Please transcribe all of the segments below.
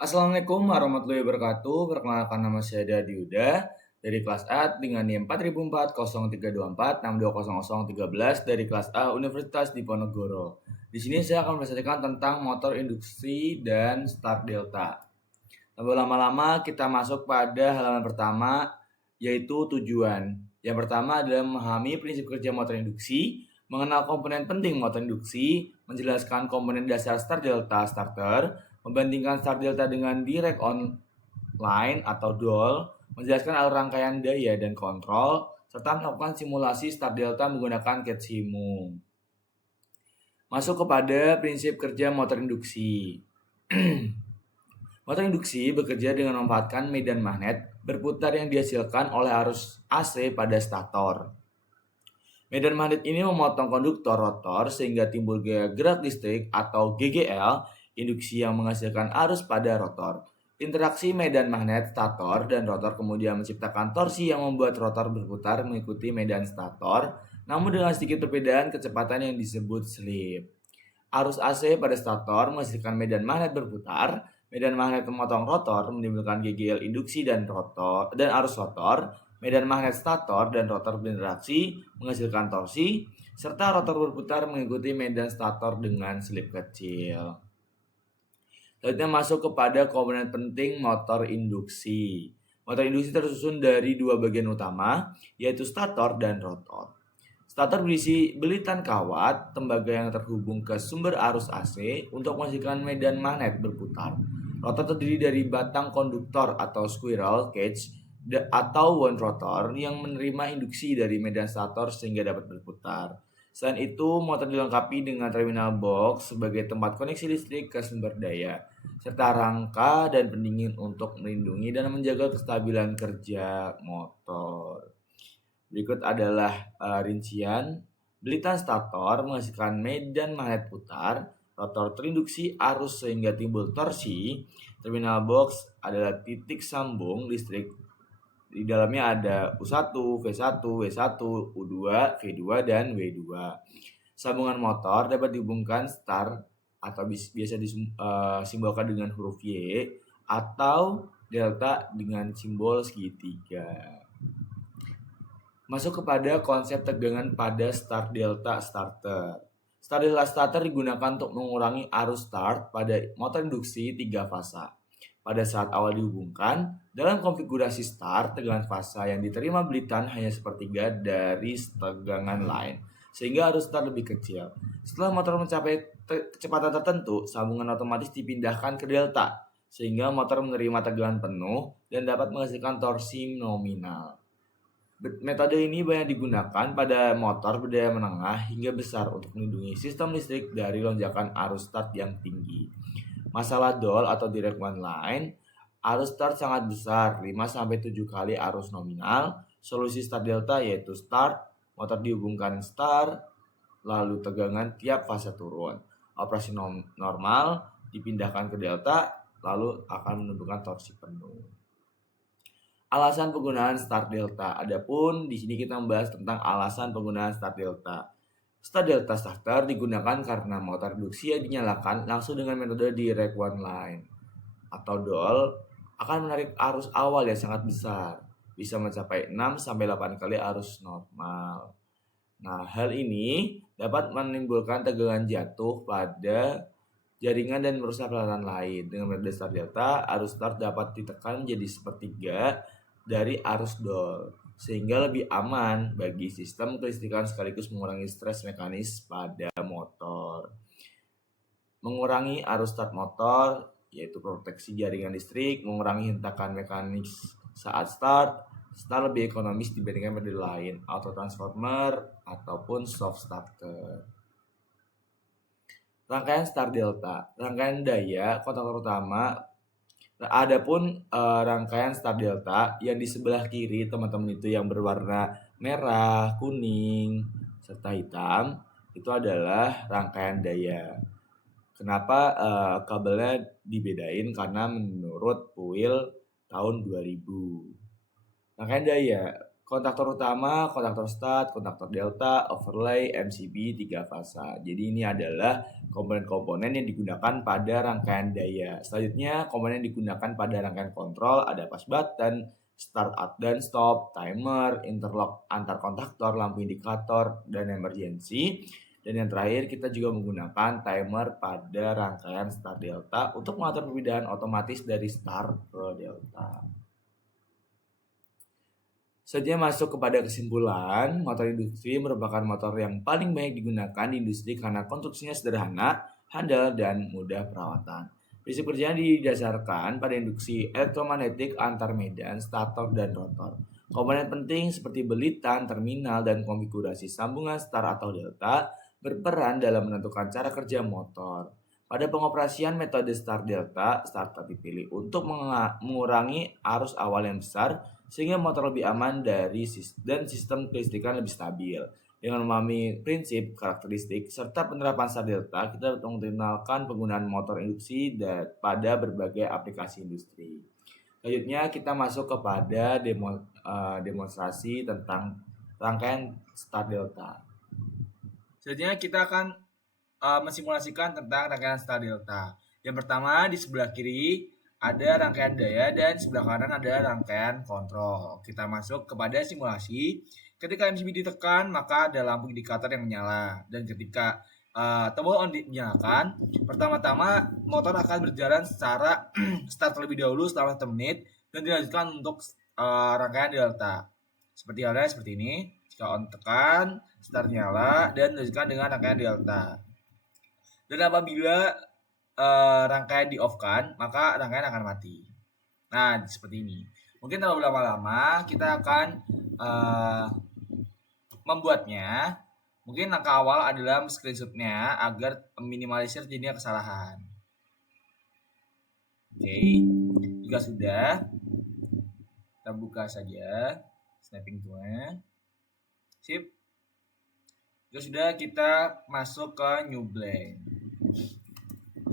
Assalamualaikum warahmatullahi wabarakatuh. Perkenalkan nama saya Dadi Yuda dari kelas A dengan NIM 40040324620013 dari kelas A Universitas Diponegoro. Di sini saya akan mempresentasikan tentang motor induksi dan start delta. Tanpa lama-lama kita masuk pada halaman pertama yaitu tujuan. Yang pertama adalah memahami prinsip kerja motor induksi, mengenal komponen penting motor induksi, menjelaskan komponen dasar start delta starter, membandingkan start delta dengan direct online atau DOL, menjelaskan alur rangkaian daya dan kontrol, serta melakukan simulasi start delta menggunakan CAD Simum. Masuk kepada prinsip kerja motor induksi. Motor induksi bekerja dengan memanfaatkan medan magnet berputar yang dihasilkan oleh arus AC pada stator. Medan magnet ini memotong konduktor rotor sehingga timbul gaya gerak listrik atau GGL, induksi yang menghasilkan arus pada rotor. Interaksi medan magnet stator dan rotor kemudian menciptakan torsi yang membuat rotor berputar mengikuti medan stator, namun dengan sedikit perbedaan kecepatan yang disebut slip. Arus AC pada stator menghasilkan medan magnet berputar, medan magnet memotong rotor menimbulkan GGL induksi dan arus rotor, medan magnet stator dan rotor berinteraksi menghasilkan torsi, serta rotor berputar mengikuti medan stator dengan slip kecil. Selanjutnya masuk kepada komponen penting motor induksi. Motor induksi tersusun dari dua bagian utama, yaitu stator dan rotor. Stator berisi belitan kawat tembaga yang terhubung ke sumber arus AC untuk menghasilkan medan magnet berputar. Rotor terdiri dari batang konduktor atau squirrel cage atau wound rotor yang menerima induksi dari medan stator sehingga dapat berputar. Selain itu, motor dilengkapi dengan terminal box sebagai tempat koneksi listrik ke sumber daya, serta rangka dan pendingin untuk melindungi dan menjaga kestabilan kerja motor. Berikut adalah rincian. Belitan stator menghasilkan medan magnet putar, rotor terinduksi arus sehingga timbul torsi, terminal box adalah titik sambung listrik. Di dalamnya ada U1, V1, W1, U2, V2, dan W2. Sambungan motor dapat dihubungkan start atau biasa disimbolkan dengan huruf Y atau delta dengan simbol segitiga. Masuk kepada konsep tegangan pada start delta starter. Start delta starter digunakan untuk mengurangi arus start pada motor induksi 3 fasa. Pada saat awal dihubungkan, dalam konfigurasi start, tegangan fasa yang diterima belitan hanya sepertiga dari tegangan lain, sehingga arus start lebih kecil. Setelah motor mencapai kecepatan tertentu, sambungan otomatis dipindahkan ke delta, sehingga motor menerima tegangan penuh dan dapat menghasilkan torsi nominal. Metode ini banyak digunakan pada motor berdaya menengah hingga besar untuk melindungi sistem listrik dari lonjakan arus start yang tinggi. Masalah DOL atau direct one line, arus start sangat besar, 5-7 kali arus nominal. Solusi start delta yaitu start, motor dihubungkan start, lalu tegangan tiap fase turun. Operasi normal dipindahkan ke delta, lalu akan menentukan torsi penuh. Alasan penggunaan start delta. Adapun di sini kita membahas tentang alasan penggunaan start delta. Start delta starter digunakan karena motor induksi yang dinyalakan langsung dengan metode direct one line atau DOL akan menarik arus awal yang sangat besar, bisa mencapai 6-8 kali arus normal. Nah, hal ini dapat menimbulkan tegangan jatuh pada jaringan dan merusak peralatan lain. Dengan metode start delta, arus start dapat ditekan menjadi sepertiga dari arus DOL, sehingga lebih aman bagi sistem kelistrikan sekaligus mengurangi stres mekanis pada motor. Mengurangi arus start motor, yaitu proteksi jaringan listrik, mengurangi hentakan mekanis saat start lebih ekonomis dibandingkan metode lain, auto transformer ataupun soft starter. Rangkaian start delta, rangkaian daya kontaktor utama. Adapun rangkaian start delta yang di sebelah kiri teman-teman itu yang berwarna merah, kuning, serta hitam itu adalah rangkaian daya. Kenapa kabelnya dibedain? Karena menurut PUIL tahun 2000. Rangkaian daya, Kontaktor utama, kontaktor start, kontaktor delta, overlay, MCB, 3 fasa. Jadi ini adalah komponen-komponen yang digunakan pada rangkaian daya. Selanjutnya, komponen yang digunakan pada rangkaian kontrol ada push button, start up dan stop, timer, interlock antar kontaktor, lampu indikator, dan emergency. Dan yang terakhir, kita juga menggunakan timer pada rangkaian start delta untuk mengatur perpindahan otomatis dari start ke delta. Selanjutnya masuk kepada kesimpulan, motor industri merupakan motor yang paling banyak digunakan di industri karena konstruksinya sederhana, handal, dan mudah perawatan. Prinsip kerjanya didasarkan pada induksi elektromagnetik antar medan, stator, dan rotor. Komponen penting seperti belitan, terminal, dan konfigurasi sambungan start atau delta berperan dalam menentukan cara kerja motor. Pada pengoperasian metode start delta, starter dipilih untuk mengurangi arus awal yang besar sehingga motor lebih aman dan sistem kelistrikan lebih stabil. Dengan memahami prinsip, karakteristik, serta penerapan start delta, kita dapat mengenalkan penggunaan motor induksi pada berbagai aplikasi industri. Selanjutnya kita masuk kepada demonstrasi tentang rangkaian start delta. Selanjutnya kita akan mensimulasikan tentang rangkaian start delta. Yang pertama di sebelah kiri ada rangkaian daya dan sebelah kanan ada rangkaian kontrol. Kita masuk kepada simulasi. Ketika MCB ditekan, maka ada lampu indikator yang menyala. Dan ketika tombol on dinyalakan, pertama-tama motor akan berjalan secara start terlebih dahulu selama 1 menit dan dilanjutkan untuk rangkaian delta. Seperti halnya seperti ini. Jika on tekan, start nyala dan dilanjutkan dengan rangkaian delta. Dan apabila rangkaian di off kan, maka rangkaian akan mati. Nah, seperti ini. Mungkin terlalu lama-lama kita akan membuatnya. Mungkin langkah awal adalah screenshotnya agar minimalisir jadinya kesalahan. Oke, jika sudah, kita buka saja snapping toolnya. Sip. Jika sudah, kita masuk ke new blank.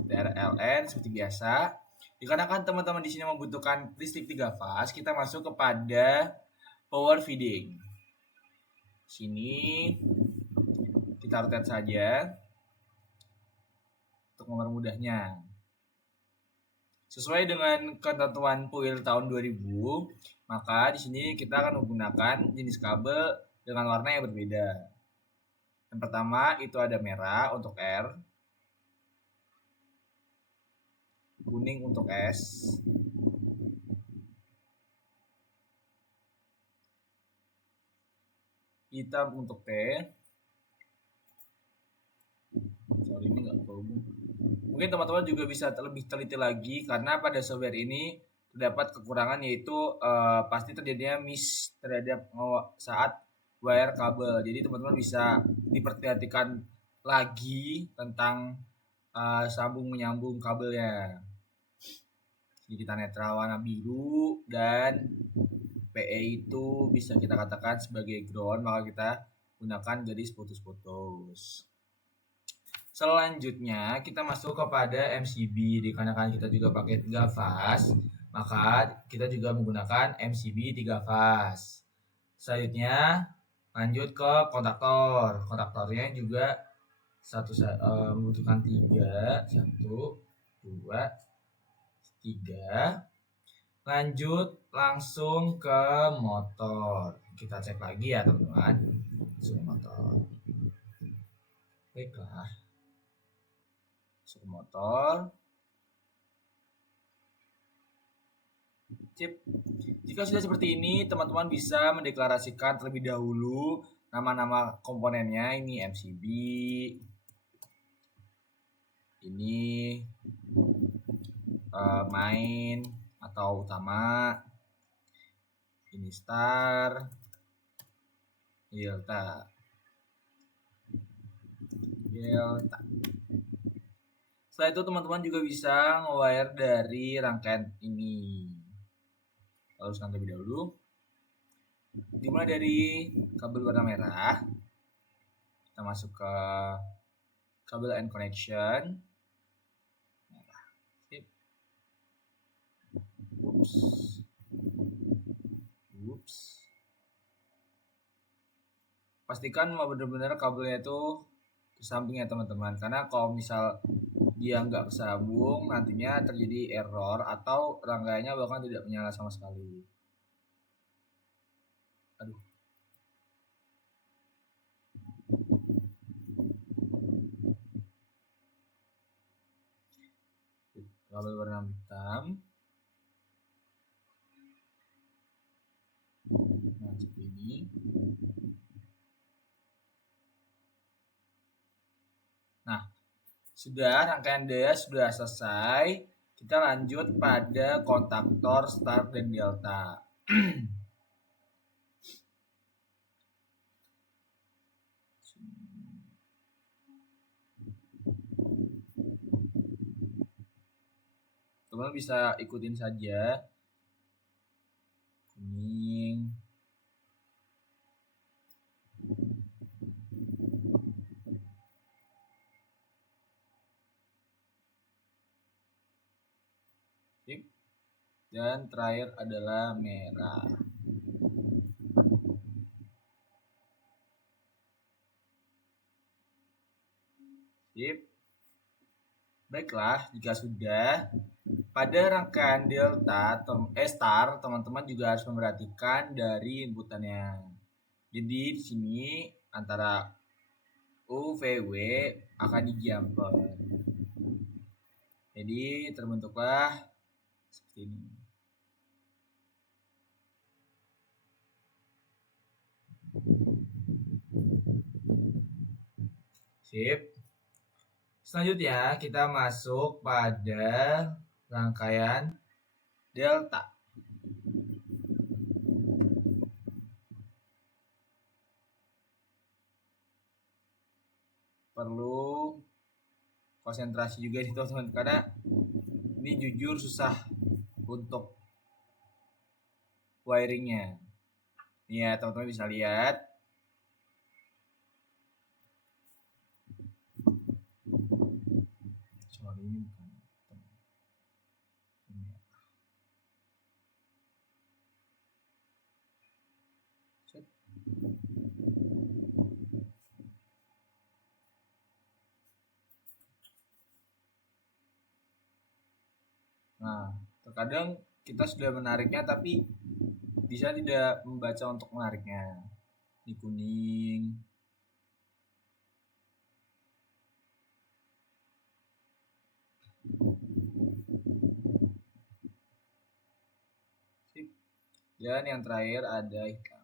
TRLN seperti biasa. Dikarenakan teman-teman di sini membutuhkan listrik 3 fase, kita masuk kepada power feeding. Sini kita rotate saja untuk mempermudahnya. Sesuai dengan ketentuan PUIL tahun 2000, maka di sini kita akan menggunakan jenis kabel dengan warna yang berbeda. Yang pertama itu ada merah untuk R, kuning untuk S, hitam untuk T. Sorry, ini nggak terhubung. Mungkin teman-teman juga bisa lebih teliti lagi karena pada software ini terdapat kekurangan, yaitu pasti terjadinya miss terhadap saat wire kabel. Jadi teman-teman bisa diperhatikan lagi tentang sambung menyambung kabelnya. Jadi kita netral warna biru dan PE itu bisa kita katakan sebagai ground, maka kita gunakan garis putus-putus. Selanjutnya kita masuk kepada MCB. Dikarenakan kita juga pakai 3 fase, maka kita juga menggunakan MCB 3 fase. Selanjutnya lanjut ke kontaktor. Kontaktornya juga membutuhkan 3, 1, 2, 3. Lanjut langsung ke motor. Kita cek lagi ya teman-teman. Langsung motor. Baiklah. Masuk motor. Sip. Jika sudah seperti ini, teman-teman bisa mendeklarasikan terlebih dahulu nama-nama komponennya. Ini MCB, ini main atau utama, ini star, delta. Setelah itu teman-teman juga bisa nge-wire dari rangkaian ini. Luruskan terlebih dahulu. Dimulai dari kabel warna merah. Kita masuk ke kabel and connection. Merah. Sip. Oops. pastikan benar-benar kabelnya itu tersambung ya teman-teman, karena kalau misal dia nggak tersambung nantinya terjadi error atau rangkaiannya bahkan tidak menyala sama sekali. Aduh. Kabel warna hitam. Nah, seperti ini. Nah, sudah rangkaian daya sudah selesai. Kita lanjut pada kontaktor start dan delta. Teman bisa ikutin saja. Kuning. Sip. Dan terakhir adalah merah. Sip. Baiklah, jika sudah, pada rangkaian delta star, teman-teman juga harus memperhatikan dari inputannya. Jadi di sini antara U, V, W akan dijumper. Jadi terbentuklah seperti ini. Sip. Selanjutnya kita masuk pada rangkaian delta. Perlu konsentrasi juga di teman-teman, karena ini jujur susah untuk wiringnya. Ini ya teman-teman bisa lihat. Sorry, ini bukan. Nah, terkadang kita sudah menariknya tapi bisa tidak membaca untuk menariknya. Ini kuning. Sip. Dan yang terakhir ada hitam.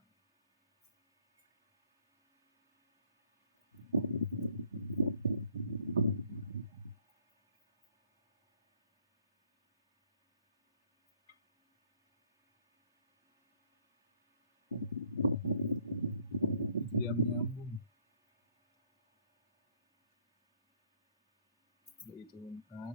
Tidak menyambung. Sudah diturunkan.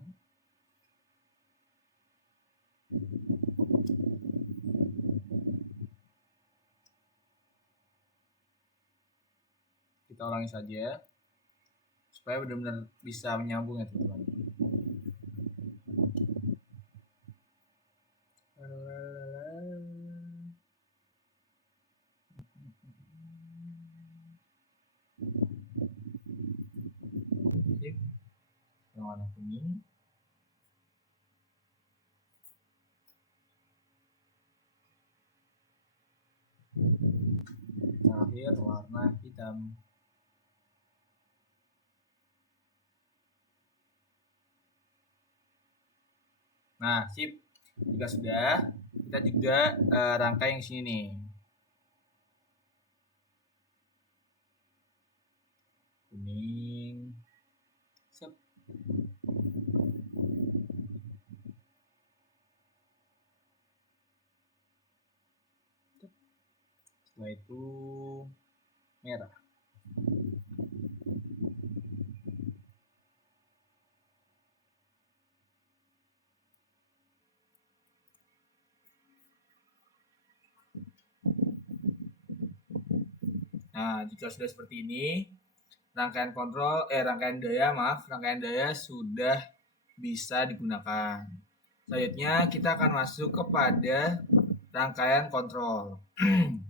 Kita ulangi saja supaya benar-benar bisa menyambung ya teman-teman. Sip. Yang warna kuning. Terakhir warna hitam. Nah, sip. Jika sudah, kita juga rangkai yang sini nih. Kuning. Sip. Setelah itu merah. Nah, jika sudah seperti ini, rangkaian daya sudah bisa digunakan. Selanjutnya kita akan masuk kepada rangkaian kontrol.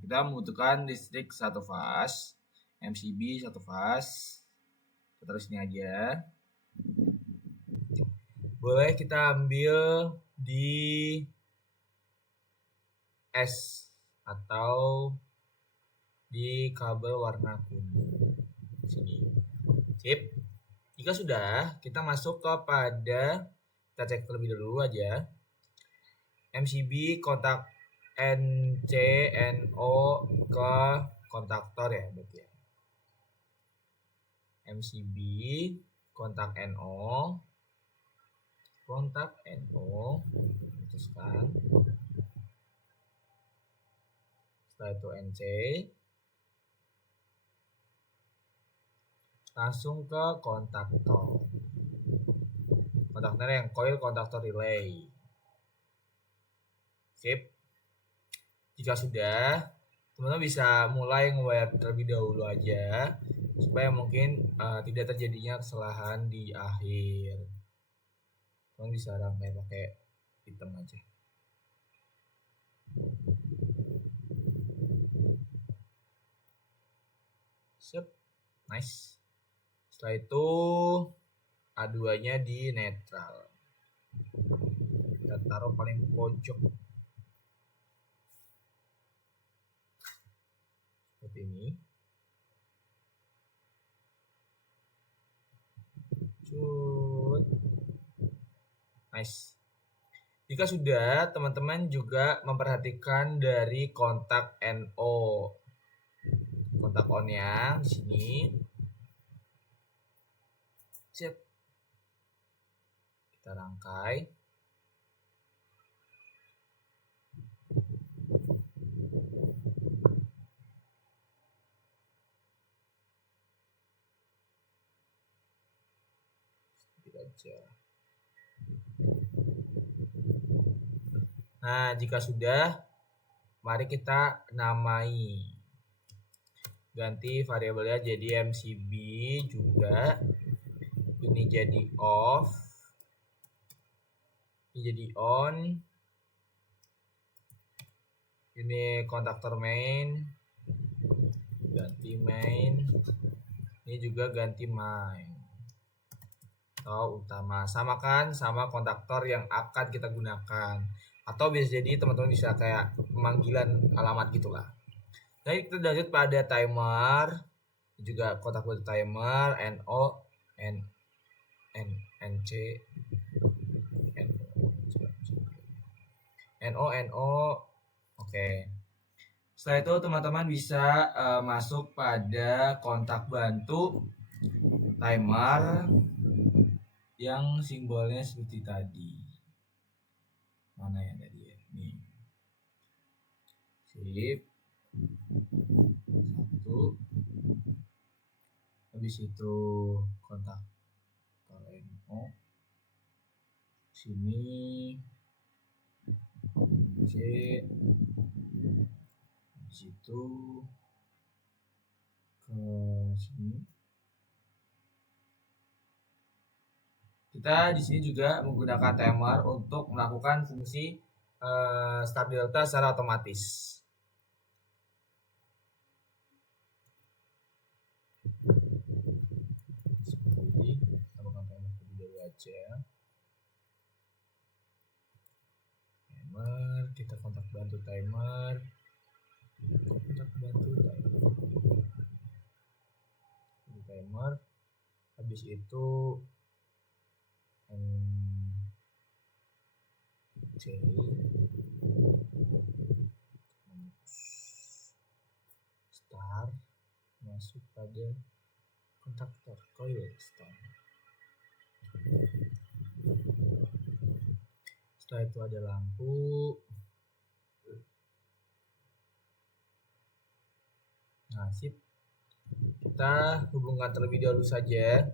Kita membutuhkan listrik satu fase, MCB satu fase. Kita taruh sini aja. Boleh kita ambil di S atau di kabel warna kuning sini. Sip. Jika sudah, kita masuk kepada, kita cek terlebih dulu aja. MCB kontak NC NO ke kontaktor ya berarti ya. MCB kontak NO putuskan. Setelah itu NC langsung ke kontaktor. Kontaktornya yang coil kontaktor relay. Sip. Jika sudah, teman-teman bisa mulai nge-wire terlebih dahulu aja supaya mungkin tidak terjadinya kesalahan di akhir. Teman bisa rangkai pakai hitam aja. Sip. Nice. Setelah itu A2-nya di netral. Kita taruh paling pojok. Seperti ini. Cut. Nice. Jika sudah, teman-teman juga memperhatikan dari kontak NO. Kontak on-nya di sini. Sip. Kita rangkai. Aja. Nah, jika sudah, mari kita namai. Ganti variabelnya jadi MCB juga. Ini jadi off. Ini jadi on. Ini kontaktor main. Ganti main. Ini juga ganti main. Utama, samakan sama kontaktor yang akan kita gunakan, atau bisa jadi teman-teman bisa kayak pemanggilan alamat gitulah. Jadi kita lanjut pada timer, juga kontak buat timer NO NC NO. Oke. Setelah itu teman-teman bisa masuk pada kontak bantu timer yang simbolnya seperti tadi. Mana ya tadi ya? Nih. Sip. 1. Habis itu kontak NO. Sini. C. Habis itu ke sini. Kita di sini juga menggunakan timer untuk melakukan fungsi start delta secara otomatis. Seperti kita lakukan timer terlebih dahulu aja. Timer, kita kontak bantu timer. Timer. Habis itu C start masuk pada kontaktor coil start. Setelah itu ada lampu. Nah, sip. Kita hubungkan terlebih dahulu saja.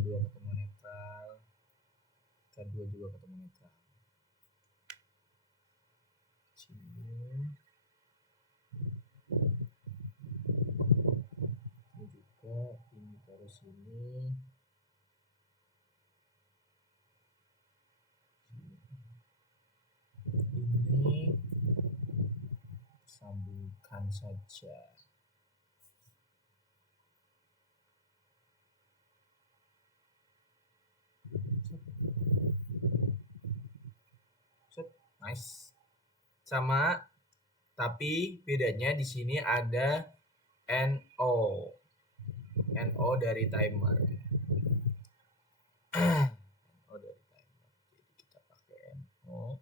K2 ketemu netral. K2 juga ketemu netral. Sini. Ini juga, ini taruh sini. sambungkan saja. Nice. Sama, tapi bedanya di sini ada NO. NO dari timer. NO dari timer. Jadi kita pakai NO.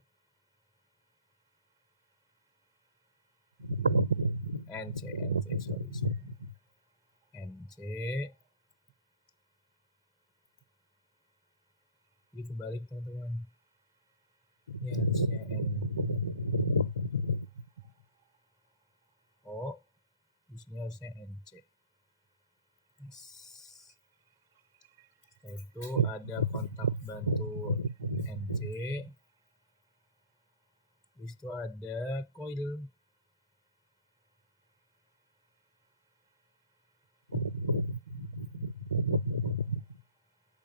NC, sorry. NC. Jadi kebalik teman-teman. Ini harusnya N O, di sini harusnya NC. Setelah itu ada kontak bantu NC. Habis itu ada coil.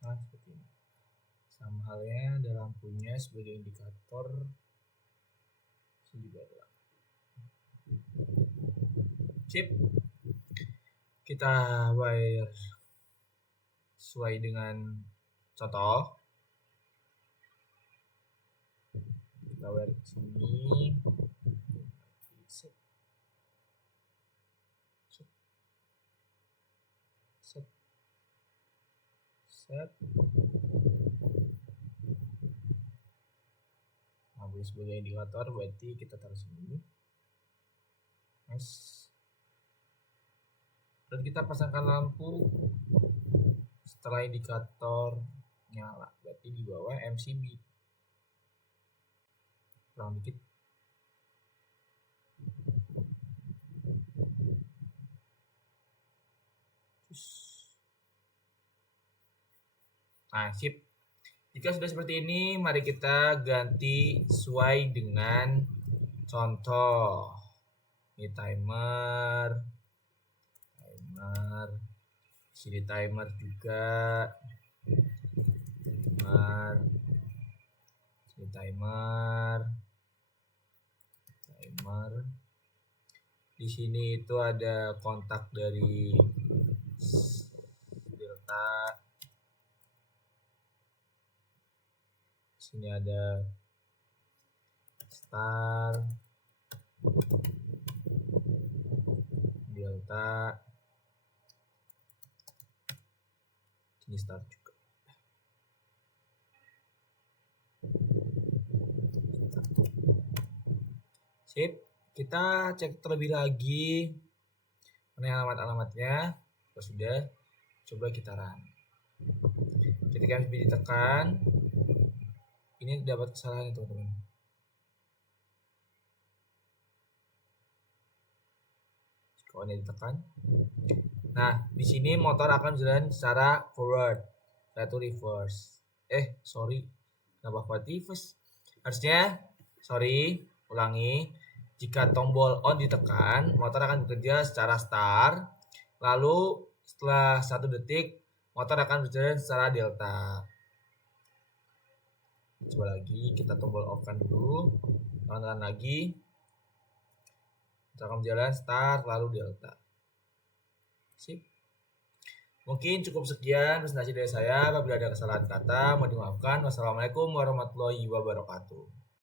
Nah, seperti ini. Sama halnya ada lampunya sebagai indikator. Sini juga ada lampu. Sip. Kita wire sesuai dengan contoh. Kita wire ke sini. Set. Nah, sebagai indikator berarti kita taruh sini. Nice. Dan kita pasangkan lampu setelah indikator nyala, berarti di bawah MCB. Kurang dikit. Nah, sip. Jika sudah seperti ini, mari kita ganti sesuai dengan contoh. Ini timer. Sini timer juga. Sini timer. Di sini itu ada kontak dari delta. Sini ada star, delta, sini star juga. Sip, kita cek terlebih lagi mana alamat-alamatnya. Kalau sudah, coba kita run. Ketika MCB ditekan, ini dapat kesalahan teman-teman. Kalau ini ditekan, nah di sini motor akan berjalan secara forward, yaitu reverse. Kenapa forward reverse? Harusnya, ulangi. Jika tombol on ditekan, motor akan bekerja secara start. Lalu setelah 1 detik, motor akan berjalan secara delta. Coba lagi, kita tombol off kan dulu, tekan lagi, kita akan berjalan start lalu delta. Sip. Mungkin cukup sekian presentasi dari saya. Apabila ada kesalahan kata, mohon dimaafkan. Wassalamualaikum warahmatullahi wabarakatuh.